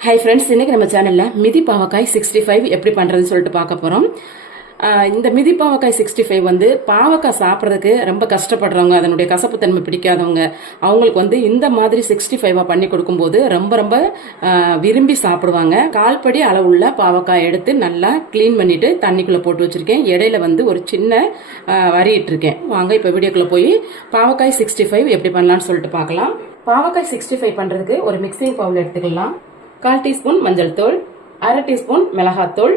Hi friends இன்னைக்கு நம்ம சேனலில் மிதி பாவக்காய் சிக்ஸ்டி ஃபைவ் எப்படி பண்ணுறதுன்னு சொல்லிட்டு பார்க்க போகிறோம் இந்த மிதி பாவக்காய் சிக்ஸ்டி ஃபைவ் வந்து பாவக்காய் சாப்பிட்றதுக்கு ரொம்ப கஷ்டப்படுறவங்க அதனுடைய கசப்புத்தன்மை பிடிக்காதவங்க அவங்களுக்கு வந்து இந்த மாதிரி சிக்ஸ்டி ஃபைவாக பண்ணி கொடுக்கும்போது ரொம்ப ரொம்ப விரும்பி சாப்பிடுவாங்க. கால்படி அளவுள்ள பாவக்காய் எடுத்து நல்லா க்ளீன் பண்ணிவிட்டு தண்ணிக்குள்ளே போட்டு வச்சுருக்கேன். இடையில வந்து ஒரு சின்ன ஆஹ் வாங்க இப்போ வீடியோக்குள்ளே போய் பாவக்காய் சிக்ஸ்டி ஃபைவ் எப்படி பண்ணலான்னு சொல்லிட்டு பார்க்கலாம். பாவக்காய் சிக்ஸ்டி ஃபைவ் பண்ணுறதுக்கு ஒரு மிக்சிங் பவுல் எடுத்துக்கலாம். கால் டீஸ்பூன் மஞ்சள் தூள் அரை டீஸ்பூன் மிளகாத்தூள்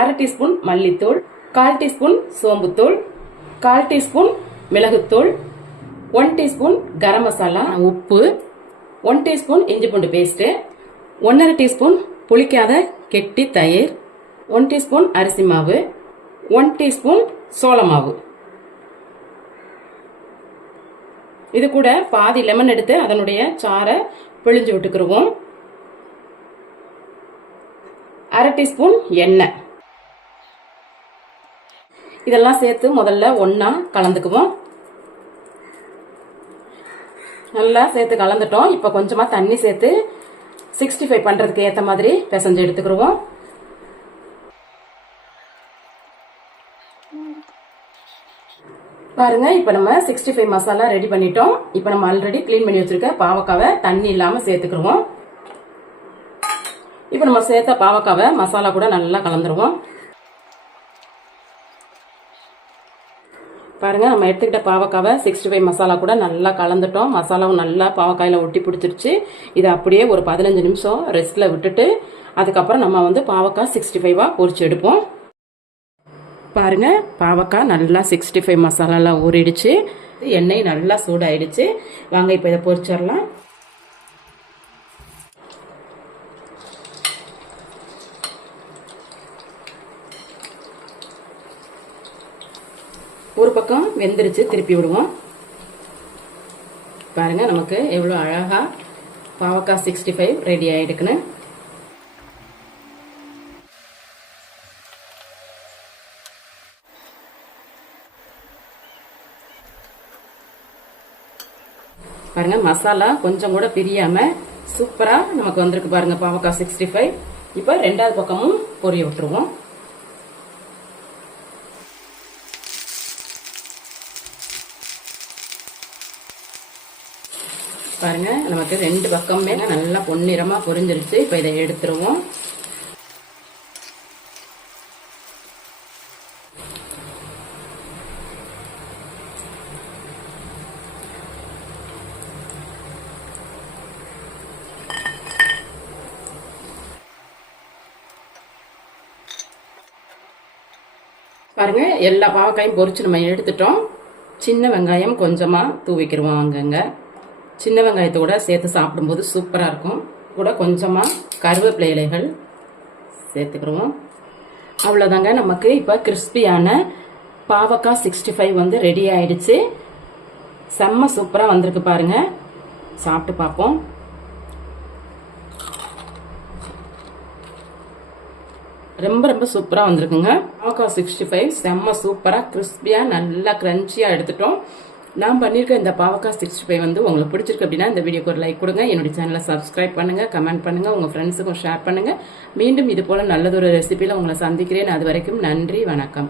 அரை டீஸ்பூன் மல்லித்தூள் கால் டீஸ்பூன் சோம்புத்தூள் கால் டீஸ்பூன் மிளகுத்தூள் ஒன் டீஸ்பூன் கரம் மசாலா உப்பு ஒன் டீஸ்பூன் இஞ்சி பூண்டு பேஸ்ட்டு ஒன்றரை டீஸ்பூன் புளிக்காத கெட்டி தயிர் ஒன் டீஸ்பூன் அரிசி மாவு ஒன் டீஸ்பூன் சோள மாவு. இது கூட பாதி லெமன் எடுத்து அதனுடைய சாறை பிழிஞ்சு விட்டுக்கிருவோம். அரை டீஸ்பூன் எண்ணெய். இதெல்லாம் சேர்த்து முதல்ல ஒன்றா கலந்துக்குவோம். நல்லா சேர்த்து கலந்துட்டோம். இப்போ கொஞ்சமாக தண்ணி சேர்த்து சிக்ஸ்டி ஃபைவ் பண்ணுறதுக்கு ஏற்ற மாதிரி பிசைஞ்சு எடுத்துக்கிடுவோம். பாருங்க இப்போ நம்ம சிக்ஸ்டி ஃபைவ் மசாலா ரெடி பண்ணிட்டோம். இப்போ நம்ம ஆல்ரெடி க்ளீன் பண்ணி வச்சிருக்க பாவக்காவை தண்ணி இல்லாமல் சேர்த்துக்கிடுவோம். இப்போ நம்ம சேர்த்த பாவக்காவை மசாலா கூட நல்லா கலந்துருவோம். பாருங்கள் நம்ம எடுத்துக்கிட்ட பாவக்காவை சிக்ஸ்டி ஃபைவ் மசாலா கூட நல்லா கலந்துட்டோம். மசாலாவும் நல்லா பாவக்காயில் ஒட்டி பிடிச்சிருச்சு. இதை அப்படியே ஒரு பதினஞ்சு நிமிஷம் ரெஸ்ட்டில் விட்டுட்டு அதுக்கப்புறம் நம்ம வந்து பாவக்காய் சிக்ஸ்டி ஃபைவாக பொரிச்சு எடுப்போம். பாருங்க பாவக்காய் நல்லா சிக்ஸ்டி ஃபைவ் மசாலாலாம் ஊறிடுச்சு. எண்ணெய் நல்லா சூடாயிடுச்சு. வாங்க இப்போ இதை பொறிச்சிடலாம். ஒரு பக்கம் வெந்துருச்சு திருப்பி விடுவோம். பாருங்க நமக்கு எவ்வளோ அழகா பாவக்காய் சிக்ஸ்டி ஃபைவ் ரெடி ஆயிடுக்குன்னு. பாருங்க மசாலா கொஞ்சம் கூட பிரியாம சூப்பரா நமக்கு வந்திருக்கு பாருங்க பாவக்காய் சிக்ஸ்டி ஃபைவ் இப்போ ரெண்டாவது பக்கமும் பொரிய விட்டுருவோம். பாருங்க நமக்கு ரெண்டு பக்கமே நல்லா பொன்னிறமா பொரிஞ்சிருச்சு. இப்போ இதை எடுத்துருவோம். பாருங்க எல்லா பாவக்காயும் பொரிச்சு நம்ம எடுத்துட்டோம். சின்ன வெங்காயம் கொஞ்சமாக தூவிக்கிடுவோம் அங்கங்க. சின்ன வெங்காயத்தை கூட சேர்த்து சாப்பிடும்போது சூப்பராக இருக்கும். கூட கொஞ்சமாக கருவேப்பிலை இலைகள் சேர்த்துக்கிடுவோம். அவ்வளோதாங்க நமக்கு இப்போ கிறிஸ்பியான பாவக்காய் சிக்ஸ்டி ஃபைவ் வந்து ரெடி ஆயிடுச்சு. செம்ம சூப்பராக வந்திருக்கு பாருங்க. சாப்பிட்டு பார்ப்போம். ரொம்ப ரொம்ப சூப்பராக வந்திருக்குங்க. பாவக்காய் சிக்ஸ்டி ஃபைவ் செம்ம சூப்பராக கிறிஸ்பியாக நல்லா க்ரன்ச்சியாக எடுத்துட்டோம். நான் பண்ணியிருக்க இந்த பாவக்காய் சிக்ஸ்டி ஃபைவ் வந்து உங்களுக்கு பிடிச்சிருக்கு அப்படின்னா இந்த வீடியோக்கு ஒரு லைக் கொடுங்க. என்னுடைய சேனலை சப்ஸ்கிரைப் பண்ணுங்கள் கமெண்ட் பண்ணுங்கள் உங்கள் ஃப்ரெண்ட்ஸுக்கும் ஷேர் பண்ணுங்கள் மீண்டும் இது போல் நல்லதொரு ரெசிபியில் உங்களை சந்திக்கிறேன். அது வரைக்கும் நன்றி வணக்கம்.